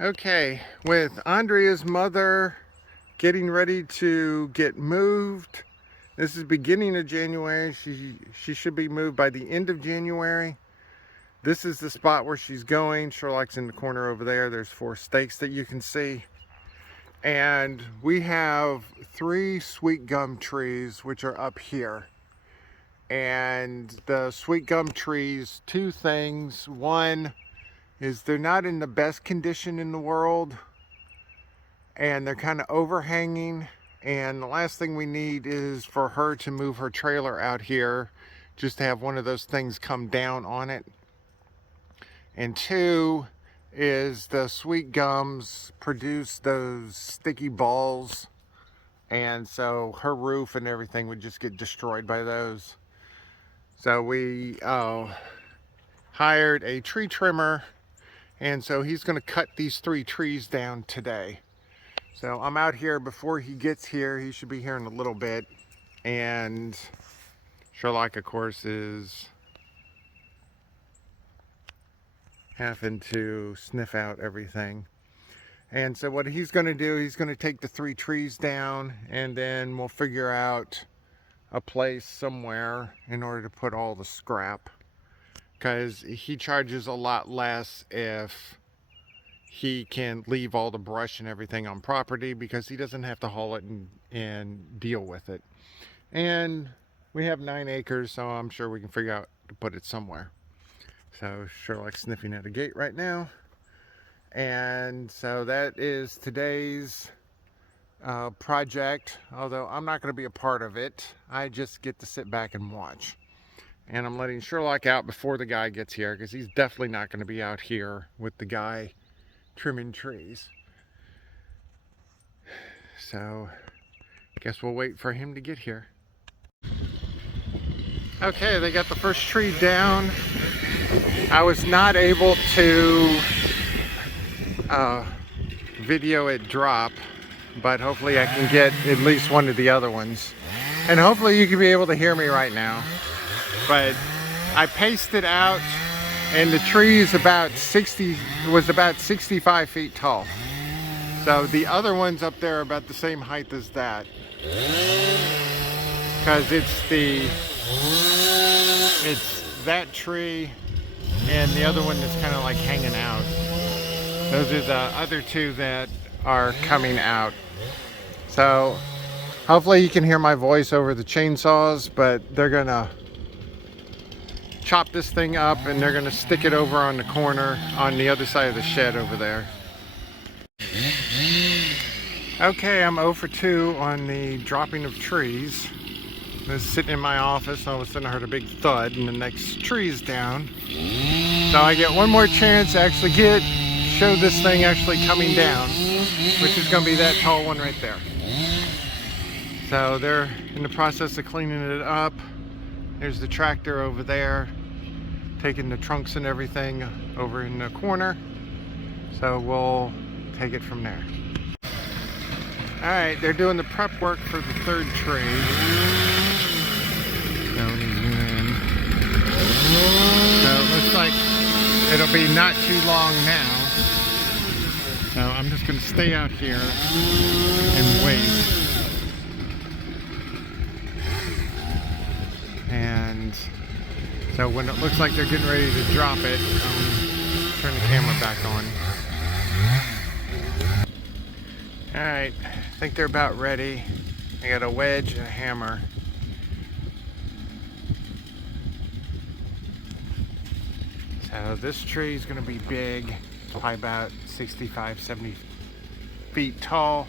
Okay, with Andrea's mother getting ready to get moved. This is beginning of January. She should be moved by the end of January. This is the spot where she's going. Sherlock's in the corner over there. There's 4 stakes that you can see. And we have 3 sweet gum trees which are up here. And the sweet gum trees, 2 things. One is they're not in the best condition in the world, and they're kind of overhanging. And the last thing we need is for her to move her trailer out here, just to have one of those things come down on it. And 2 is the sweet gums produce those sticky balls, and so her roof and everything would just get destroyed by those. So we hired a tree trimmer, and so he's going to cut these 3 trees down today. So I'm out here before he gets here. He should be here in a little bit. And Sherlock, of course, is having to sniff out everything. And so what he's going to do, he's going to take the 3 trees down, and then we'll figure out a place somewhere in order to put all the scrap, because he charges a lot less if he can leave all the brush and everything on property, because he doesn't have to haul it and deal with it. And we have 9 acres, so I'm sure we can figure out to put it somewhere. So Sherlock's sniffing at a gate right now. And so that is today's project, although I'm not going to be a part of it. I just get to sit back and watch. And I'm letting Sherlock out before the guy gets here, because he's definitely not going to be out here with the guy trimming trees. So I guess we'll wait for him to get here. Okay, they got the first tree down. I was not able to video it drop, but hopefully I can get at least one of the other ones. And hopefully you can be able to hear me right now. But I paced it out, and the tree is about 65 feet tall. So the other ones up there are about the same height as that, because it's that tree and the other one that's kind of like hanging out. Those are the other 2 that are coming out. So hopefully you can hear my voice over the chainsaws, but they're gonna chop this thing up and they're gonna stick it over on the corner on the other side of the shed over there. Okay, I'm 0 for 2 on the dropping of trees. I was sitting in my office, and all of a sudden I heard a big thud, and the next tree is down. So I get one more chance to actually show this thing actually coming down, which is going to be that tall one right there. So they're in the process of cleaning it up. There's the tractor over there, taking the trunks and everything over in the corner. So we'll take it from there. Alright, they're doing the prep work for the 3rd tree. So it looks like it'll be not too long now. So I'm just going to stay out here and wait. And so when it looks like they're getting ready to drop it, turn the camera back on. Alright, I think they're about ready. I got a wedge and a hammer. So this tree is going to be big, probably about 65, 70 feet tall.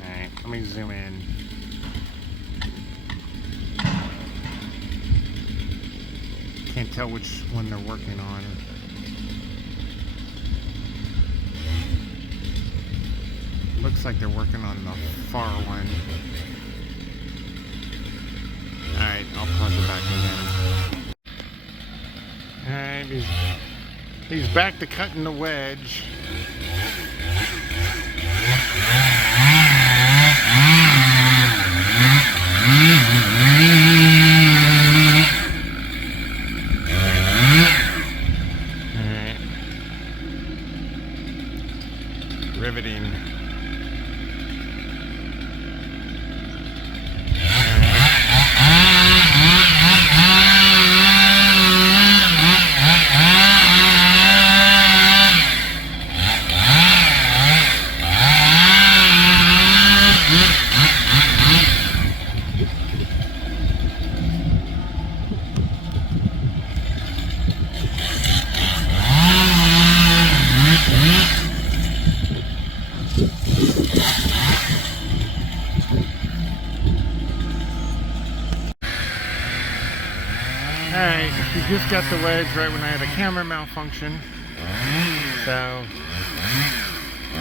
Alright, let me zoom in. Can't tell which one they're working on. Looks like they're working on the far one. Alright, I'll pause it back again. Alright, he's back to cutting the wedge. She just got the wedge right when I had a camera malfunction. So,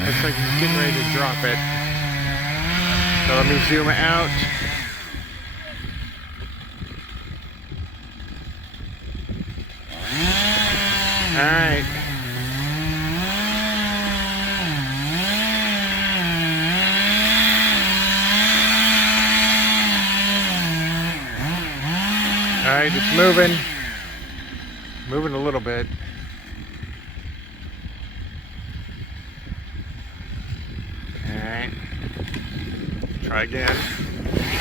looks like he's getting ready to drop it. So let me zoom out. Alright. Alright, it's moving. Moving a little bit. Alright. Try again.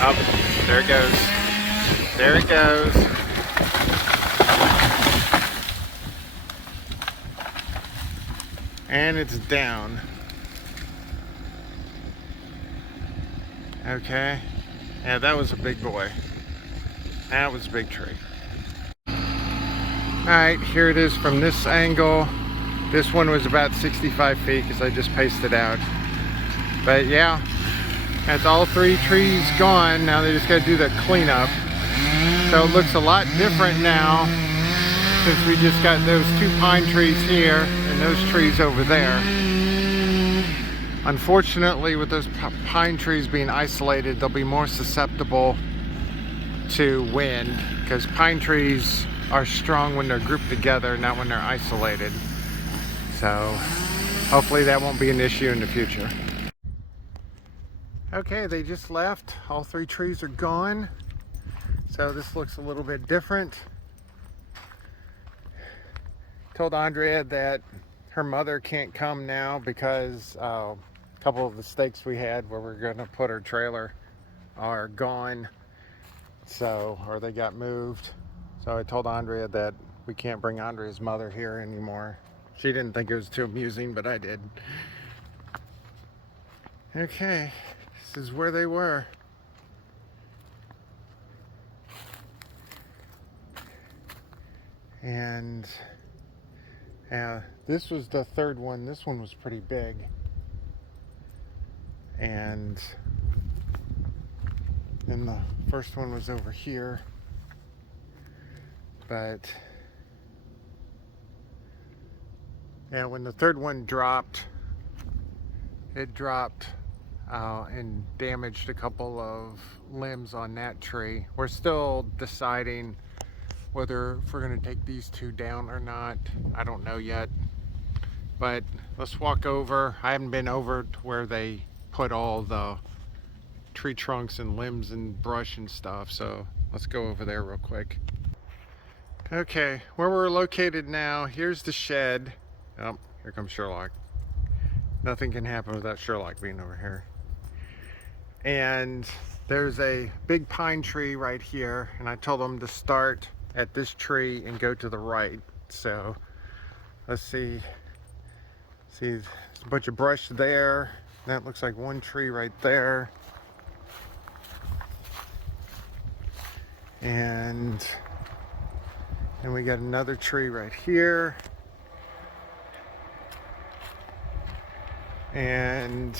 Oh, there it goes. There it goes. And it's down. Okay. Yeah, that was a big boy. That was a big tree. Alright, here it is from this angle. This one was about 65 feet because I just paced it out. But yeah, that's all 3 trees gone. Now they just got to do the cleanup. So it looks a lot different now since we just got those 2 pine trees here and those trees over there. Unfortunately, with those pine trees being isolated, they'll be more susceptible to wind because pine trees are strong when they're grouped together, not when they're isolated. So hopefully that won't be an issue in the future. Okay, they just left. All 3 trees are gone. So this looks a little bit different. Told Andrea that her mother can't come now because a couple of the stakes we had where we're gonna put her trailer are gone. So, or they got moved. So I told Andrea that we can't bring Andrea's mother here anymore. She didn't think it was too amusing, but I did. Okay, this is where they were. And this was the 3rd one. This one was pretty big. And then the first one was over here. But yeah, when the 3rd one dropped, it dropped and damaged a couple of limbs on that tree. We're still deciding whether if we're going to take these 2 down or not. I don't know yet. But let's walk over. I haven't been over to where they put all the tree trunks and limbs and brush and stuff, so let's go over there real quick. Okay, where we're located now, here's the shed. Oh, here comes Sherlock. Nothing can happen without Sherlock being over here. And there's a big pine tree right here, and I told them to start at this tree and go to the right. So let's see. See, there's a bunch of brush there. That looks like one tree right there. And we got another tree right here. And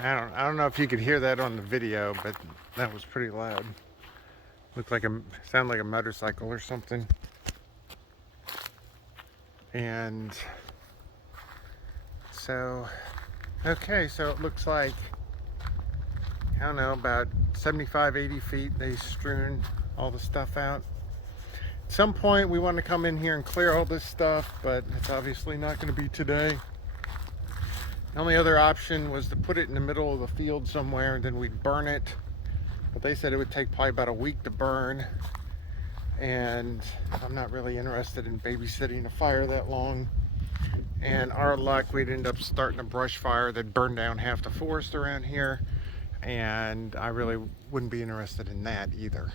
I don't know if you could hear that on the video, but that was pretty loud. Looked like sounded like a motorcycle or something. And so, okay, so it looks like, I don't know, about 75, 80 feet they strewn all the stuff out. At some point we want to come in here and clear all this stuff, but it's obviously not going to be today. The only other option was to put it in the middle of the field somewhere and then we'd burn it. But they said it would take probably about a week to burn. And I'm not really interested in babysitting a fire that long. And our luck, we'd end up starting a brush fire that burned down half the forest around here. And I really wouldn't be interested in that either.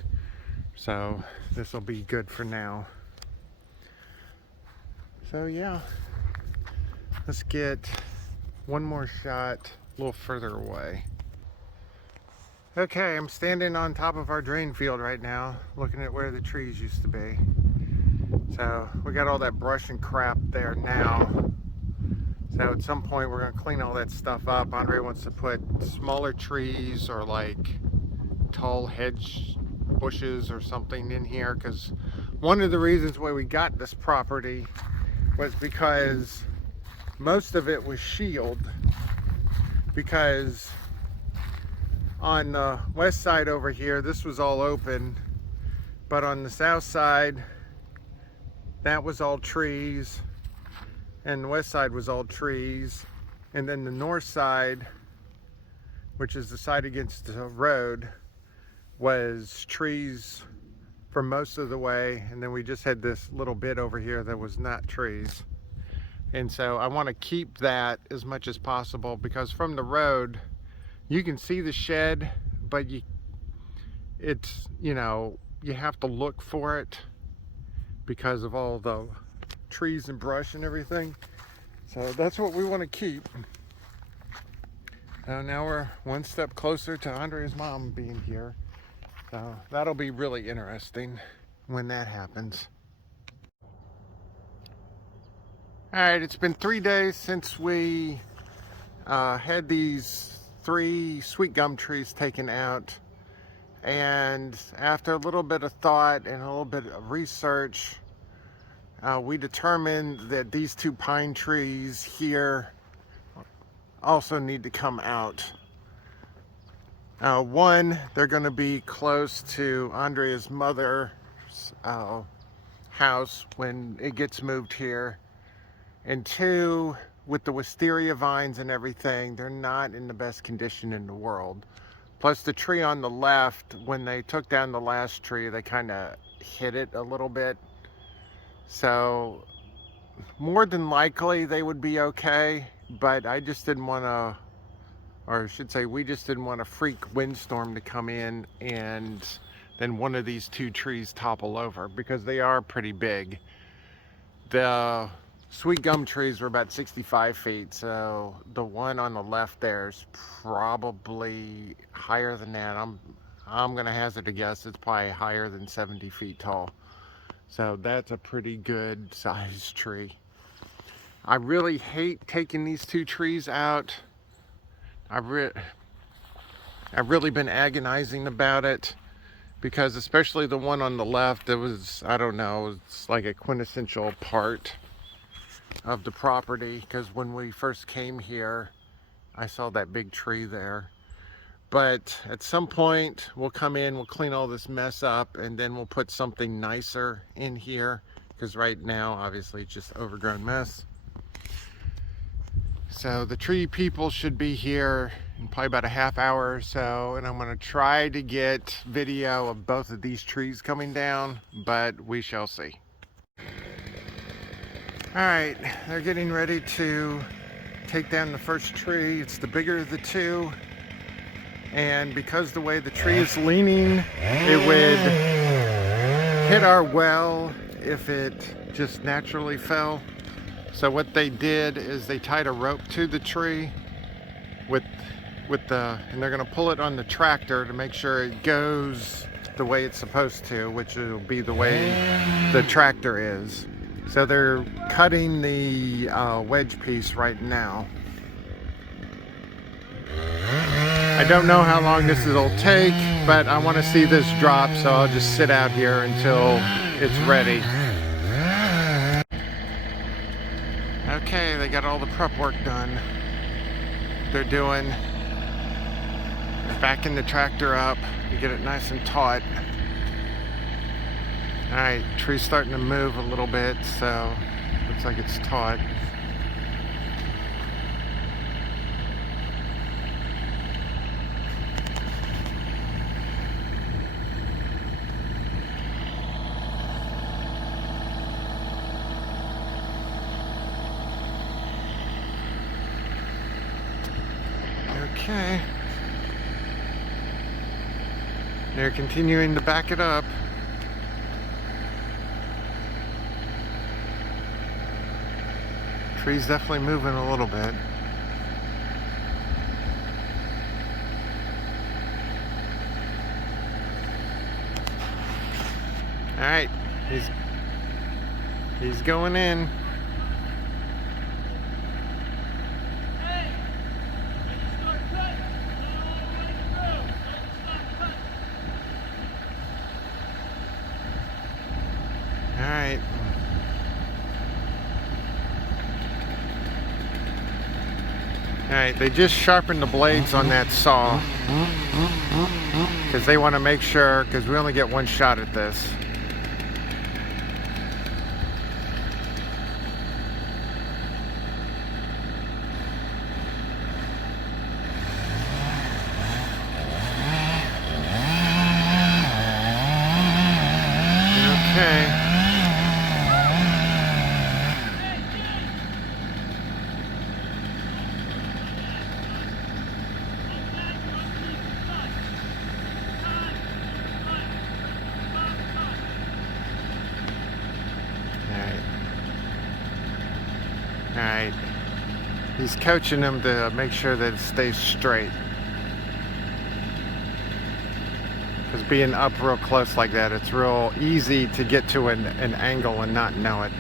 So this will be good for now. So yeah, let's get one more shot a little further away. Okay, I'm standing on top of our drain field right now, looking at where the trees used to be. So we got all that brush and crap there now. So at some point we're gonna clean all that stuff up. Andrea wants to put smaller trees or like tall hedge bushes or something in here, because one of the reasons why we got this property was because most of it was shielded, because on the west side over here this was all open, but on the south side that was all trees, and the west side was all trees, and then the north side, which is the side against the road, was trees for most of the way, and then we just had this little bit over here that was not trees. And so I want to keep that as much as possible, because from the road you can see the shed, but it's, you know, you have to look for it because of all the trees and brush and everything. So that's what we want to keep. Now we're one step closer to Andrea's mom being here. So that'll be really interesting when that happens. All right, it's been 3 days since we had these 3 sweet gum trees taken out. And after a little bit of thought and a little bit of research, we determined that these 2 pine trees here also need to come out. One, they're going to be close to Andrea's mother's house when it gets moved here. And 2, with the wisteria vines and everything, they're not in the best condition in the world. Plus the tree on the left, when they took down the last tree, they kind of hit it a little bit. So more than likely they would be okay, but I just didn't want to, or I should say we just didn't want a freak windstorm to come in and then one of these 2 trees topple over, because they are pretty big. The sweet gum trees were about 65 feet, so the one on the left there is probably higher than that. I'm gonna hazard a guess it's probably higher than 70 feet tall. So that's a pretty good sized tree. I really hate taking these 2 trees out. I've really been agonizing about it, because especially the one on the left, it was, I don't know, it's like a quintessential part of the property, because when we first came here I saw that big tree there. But at some point we'll come in, we'll clean all this mess up, and then we'll put something nicer in here, because right now obviously it's just overgrown mess. So the tree people should be here in probably about a half hour or so, and I'm going to try to get video of both of these trees coming down, but we shall see. Alright, they're getting ready to take down the first tree. It's the bigger of the 2, and because the way the tree is leaning, it would hit our well if it just naturally fell. So what they did is they tied a rope to the tree and they're going to pull it on the tractor to make sure it goes the way it's supposed to, which will be the way the tractor is. So they're cutting the wedge piece right now. I don't know how long this will take, but I want to see this drop, so I'll just sit out here until it's ready. Okay, they got all the prep work done. They're backing the tractor up to get it nice and taut. Alright, tree's starting to move a little bit, so looks like it's taut. Okay. They're continuing to back it up. Tree's definitely moving a little bit. All right, he's going in. Alright, they just sharpened the blades on that saw because they want to make sure, because we only get one shot at this. Okay. Alright, he's coaching them to make sure that it stays straight. Because being up real close like that, it's real easy to get to an angle and not know it.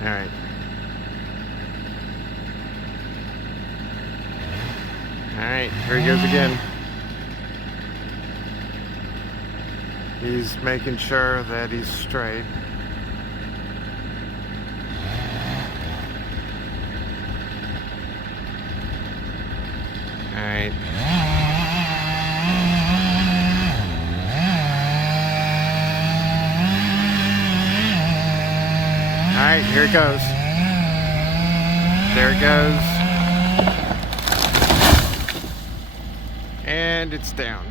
Alright. Alright, here he goes again. He's making sure that he's straight. Alright. Alright, here it goes. There it goes. And it's down.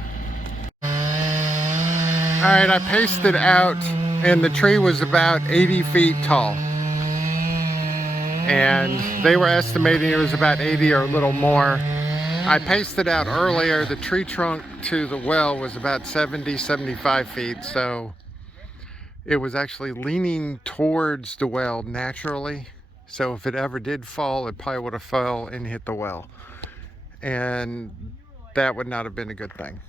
Alright, I paced it out and the tree was about 80 feet tall. And they were estimating it was about 80 or a little more. I paced it out earlier. The tree trunk to the well was about 70, 75 feet. So it was actually leaning towards the well naturally. So if it ever did fall, it probably would have fell and hit the well. And that would not have been a good thing.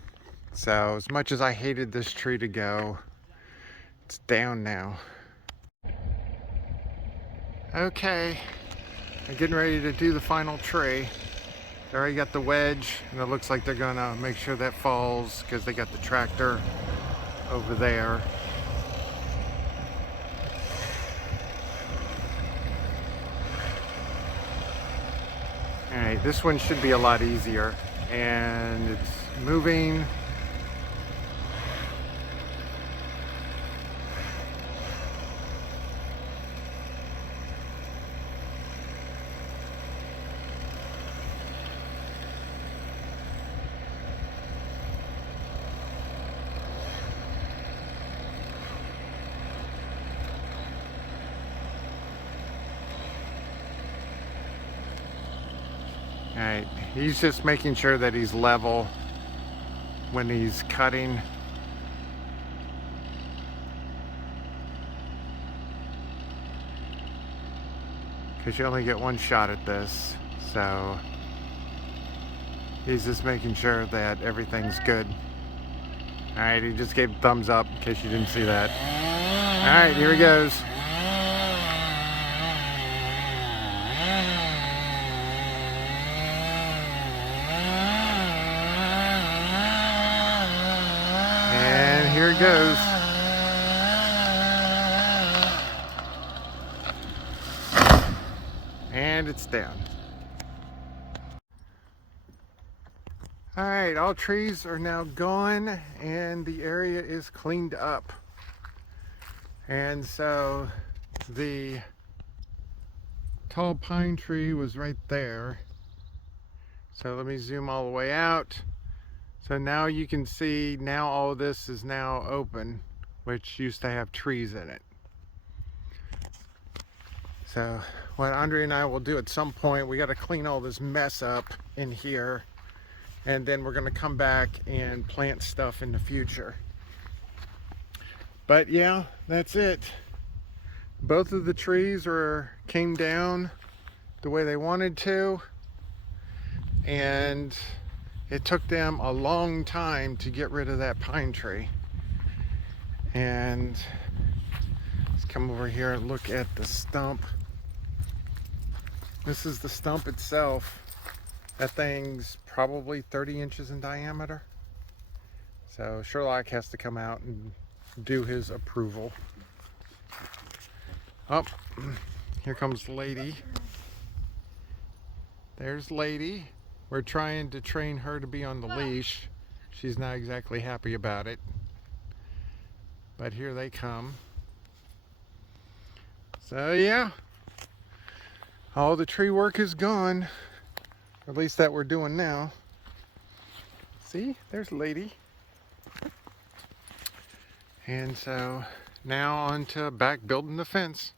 So as much as I hated this tree to go, it's down now. Okay, I'm getting ready to do the final tree. They already got the wedge, and it looks like they're gonna make sure that falls because they got the tractor over there. Alright, this one should be a lot easier, and it's moving. Alright, he's just making sure that he's level when he's cutting. Because you only get one shot at this, so he's just making sure that everything's good. Alright, he just gave a thumbs up in case you didn't see that. Alright, here he goes. And here it goes. And it's down. Alright, all trees are now gone and the area is cleaned up. And so the tall pine tree was right there. So let me zoom all the way out. So now you can see, now all of this is now open, which used to have trees in it. So what Andrea and I will do at some point, we got to clean all this mess up in here, and then we're going to come back and plant stuff in the future. But yeah, that's it. Both of the trees came down the way they wanted to, and it took them a long time to get rid of that pine tree. And let's come over here and look at the stump. This is the stump itself. That thing's probably 30 inches in diameter. So Sherlock has to come out and do his approval. Oh, here comes the lady. There's Lady. We're trying to train her to be on the leash. She's not exactly happy about it. But here they come. So yeah, all the tree work is gone. Or at least that we're doing now. See, there's Lady. And so now on to back building the fence.